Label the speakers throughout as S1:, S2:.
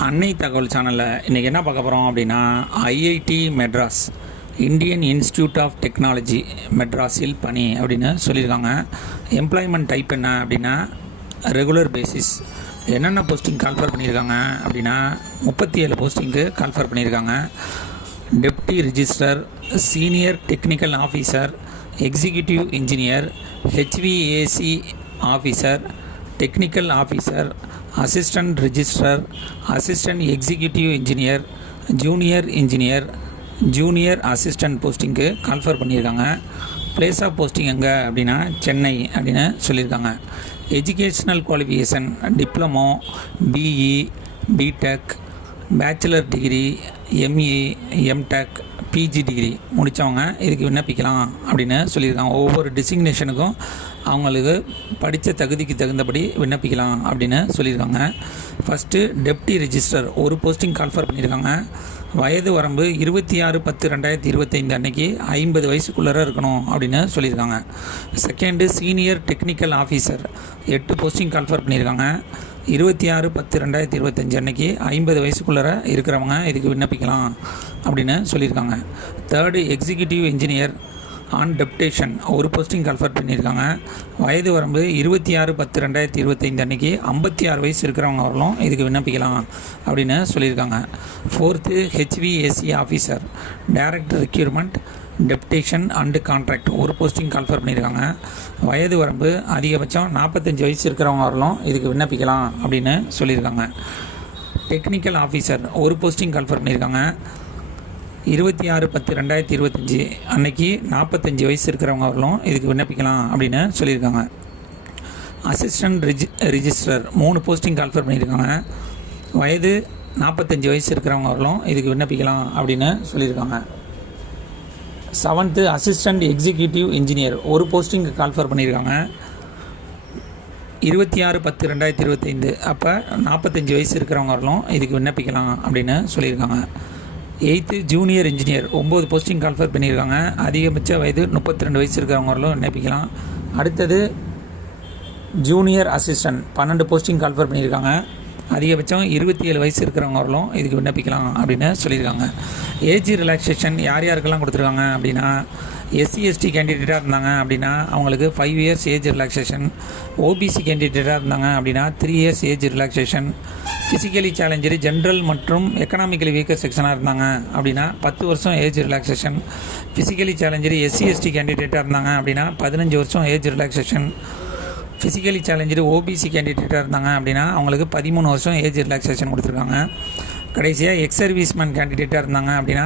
S1: அன்னை தகவல் சேனலில் இன்றைக்கி என்ன பார்க்க போகிறோம் அப்படின்னா IIT Madras Indian institute of technology மெட்ராஸில் பணி அப்படின்னு சொல்லியிருக்காங்க. எம்ப்ளாய்மெண்ட் டைப் என்ன அப்படின்னா ரெகுலர் பேசிஸ் என்னென்ன போஸ்டிங் கால்ஃபர் பண்ணியிருக்காங்க அப்படின்னா முப்பத்தி ஏழு போஸ்டிங்க்கு கால்ஃபர் பண்ணியிருக்காங்க. Deputy register senior technical officer executive engineer HVAC officer technical officer assistant registrar assistant executive engineer junior engineer junior assistant போஸ்டிங்க்கு call for பண்ணியிருக்காங்க. பிளேஸ் ஆஃப் போஸ்டிங் எங்கே அப்படின்னா சென்னை அப்படின்னு சொல்லியிருக்காங்க. Educational qualification diploma BE BTech bachelor degree ME MTech PG degree முடித்தவங்க இதுக்கு விண்ணப்பிக்கலாம் அப்படின்னு சொல்லியிருக்காங்க. ஒவ்வொரு டிசிக்னேஷனுக்கும் அவங்களுக்கு படித்த தகுதிக்கு தகுந்தபடி விண்ணப்பிக்கலாம் அப்படின்னு சொல்லியிருக்காங்க. ஃபஸ்ட்டு டெப்டி ரிஜிஸ்டர் ஒரு போஸ்டிங் கால்ஃபர் பண்ணியிருக்காங்க. வயது வரம்பு இருபத்தி ஆறு பத்து ரெண்டாயிரத்தி இருபத்தைந்து அன்னைக்கு ஐம்பது வயசுக்குள்ளே இருக்கணும் அப்படின்னு சொல்லியிருக்காங்க. செகண்டு சீனியர் டெக்னிக்கல் ஆஃபீஸர் எட்டு போஸ்டிங் கால்ஃபர் பண்ணியிருக்காங்க. இருபத்தி ஆறு பத்து ரெண்டாயிரத்தி இருபத்தஞ்சி அன்னைக்கு ஐம்பது வயசுக்குள்ளே இருக்கிறவங்க இதுக்கு விண்ணப்பிக்கலாம். அப்படின்னு சொல்லியிருக்காங்க. Third executive engineer on deputation ஒரு போஸ்டிங் கன்ஃபர்ட் பண்ணியிருக்காங்க. வயது வரம்பு இருபத்தி ஆறு பத்து ரெண்டாயிரத்தி இருபத்தைந்து அன்றைக்கி ஐம்பத்தி ஆறு வயசு இருக்கிறவங்க வரலாம் இதுக்கு விண்ணப்பிக்கலாம் அப்படின்னு சொல்லியிருக்காங்க. Fourth HVSC officer direct requirement deputation and contract ஒரு போஸ்டிங் கால்ஃபர் பண்ணியிருக்காங்க. வயது வரம்பு அதிகபட்சம் நாற்பத்தஞ்சு வயசு இருக்கிறவங்க வரலாம் இதுக்கு விண்ணப்பிக்கலாம் அப்படின்னு சொல்லியிருக்காங்க. டெக்னிக்கல் ஆஃபீஸர் ஒரு போஸ்டிங் கால்ஃபர் பண்ணியிருக்காங்க. இருபத்தி ஆறு பத்து ரெண்டாயிரத்தி இருபத்தஞ்சி அன்னைக்கு நாற்பத்தஞ்சு வயசு இருக்கிறவங்க வரலாம் இதுக்கு விண்ணப்பிக்கலாம் அப்படின்னு சொல்லியிருக்காங்க. அசிஸ்டன்ட் ரிஜி ரிஜிஸ்டர் மூணு போஸ்டிங் கால்ஃபர் பண்ணியிருக்காங்க. வயது நாற்பத்தஞ்சு வயசு இருக்கிறவங்க வரலாம் இதுக்கு விண்ணப்பிக்கலாம் அப்படின்னு சொல்லியிருக்காங்க. செவன்த்து அசிஸ்டன்ட் எக்ஸிக்யூட்டிவ் இன்ஜினியர் ஒரு போஸ்டிங் கால்ஃபர் பண்ணியிருக்காங்க. இருபத்தி ஆறு பத்து ரெண்டாயிரத்தி இருபத்தைந்து அப்போ நாற்பத்தஞ்சு வயசு இருக்கிறவங்க வரலும் இதுக்கு விண்ணப்பிக்கலாம் அப்படின்னு சொல்லியிருக்காங்க. Eighth junior engineer. ஒம்பது போஸ்டிங் கால்ஃபர் பண்ணியிருக்காங்க. அதிகபட்ச வயது முப்பத்தி ரெண்டு வயசு இருக்கிறவங்க நினைப்பிக்கலாம். அடுத்தது ஜூனியர் அசிஸ்டன்ட் பன்னெண்டு போஸ்டிங் கால்ஃபர் பண்ணியிருக்காங்க. அதிகபட்சம் இருபத்தி ஏழு வயசு இருக்கிறவங்களும் இதுக்கு விண்ணப்பிக்கலாம் அப்படின்னு சொல்லியிருக்காங்க. ஏஜ் ரிலாக்ஸேஷன் யார் யாருக்கெல்லாம் கொடுத்துருக்காங்க அப்படின்னா எஸ்சி எஸ்டி கேண்டிடேட்டாக இருந்தாங்க அப்படின்னா அவங்களுக்கு five years age relaxation OBC கேண்டிடேட்டாக இருந்தாங்க அப்படின்னா three years age relaxation physically challenged general மற்றும் எக்கனாமிக்கலி வீக்கர் செக்ஷனாக இருந்தாங்க அப்படின்னா பத்து வருஷம் age relaxation physically challenged SC ST கேண்டிடேட்டாக இருந்தாங்க அப்படின்னா பதினஞ்சு வருஷம் age relaxation physically challenge OBC கேண்டிடேட்டாக இருந்தாங்க அப்படின்னா அவங்களுக்கு பதிமூணு வருஷம் ஏஜ் ரிலாக்ஸேஷன் கொடுத்துருக்காங்க. கடைசியாக எக்ஸ் சர்வீஸ்மேன் கேண்டிடேட்டாக இருந்தாங்க அப்படின்னா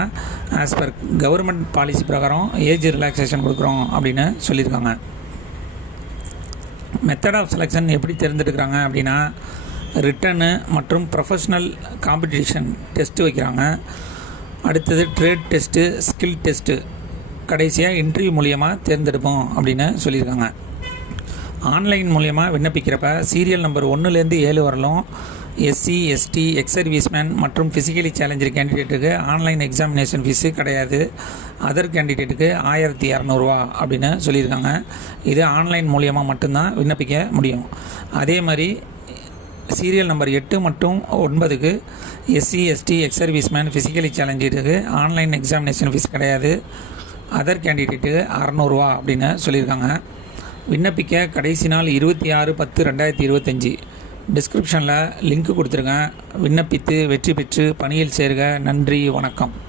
S1: ஆஸ் பர் கவர்மெண்ட் பாலிசி பிரகாரம் ஏஜ் ரிலாக்ஸேஷன் கொடுக்குறோம் அப்படின்னு சொல்லியிருக்காங்க. மெத்தட் ஆஃப் செலெக்ஷன் எப்படி தேர்ந்தெடுக்கிறாங்க அப்படின்னா ரிட்டனு மற்றும் ப்ரொஃபஷ்னல் காம்படிஷன் டெஸ்ட்டு வைக்கிறாங்க. அடுத்தது ட்ரேட் டெஸ்ட்டு ஸ்கில் டெஸ்ட்டு கடைசியாக இன்டர்வியூ மூலியமாக தேர்ந்தெடுப்போம் அப்படின்னு சொல்லியிருக்காங்க. ஆன்லைன் மூலயமா விண்ணப்பிக்கிறப்ப சீரியல் நம்பர் ஒன்றுலேருந்து ஏழு வரலும் எஸ்சி எஸ்டி எக்ஸ் சர்வீஸ்மேன் மற்றும் ஃபிசிக்கலி சேலஞ்சர் கேண்டிடேட்டுக்கு ஆன்லைன் எக்ஸாமினேஷன் ஃபீஸு கிடையாது. அதர் கேண்டிடேட்டுக்கு ஆயிரத்தி இரநூறுவா அப்படின்னு சொல்லியிருக்காங்க. இது ஆன்லைன் மூலியமாக மட்டும்தான் விண்ணப்பிக்க முடியும். அதே மாதிரி சீரியல் நம்பர் எட்டு மற்றும் ஒன்பதுக்கு SC ST ex serviceman physically சேலஞ்சுக்கு online examination fees கிடையாது. அதர் கேண்டிடேட்டுக்கு அறநூறுவா அப்படின்னு சொல்லியிருக்காங்க. விண்ணப்பிக்க கடைசி நாள் இருபத்தி ஆறு பத்து ரெண்டாயிரத்தி இருபத்தஞ்சி. டிஸ்கிரிப்ஷனில் லிங்க் கொடுத்துருங்க விண்ணப்பித்து வெற்றி பெற்று பணியில் சேர்க. நன்றி. வணக்கம்.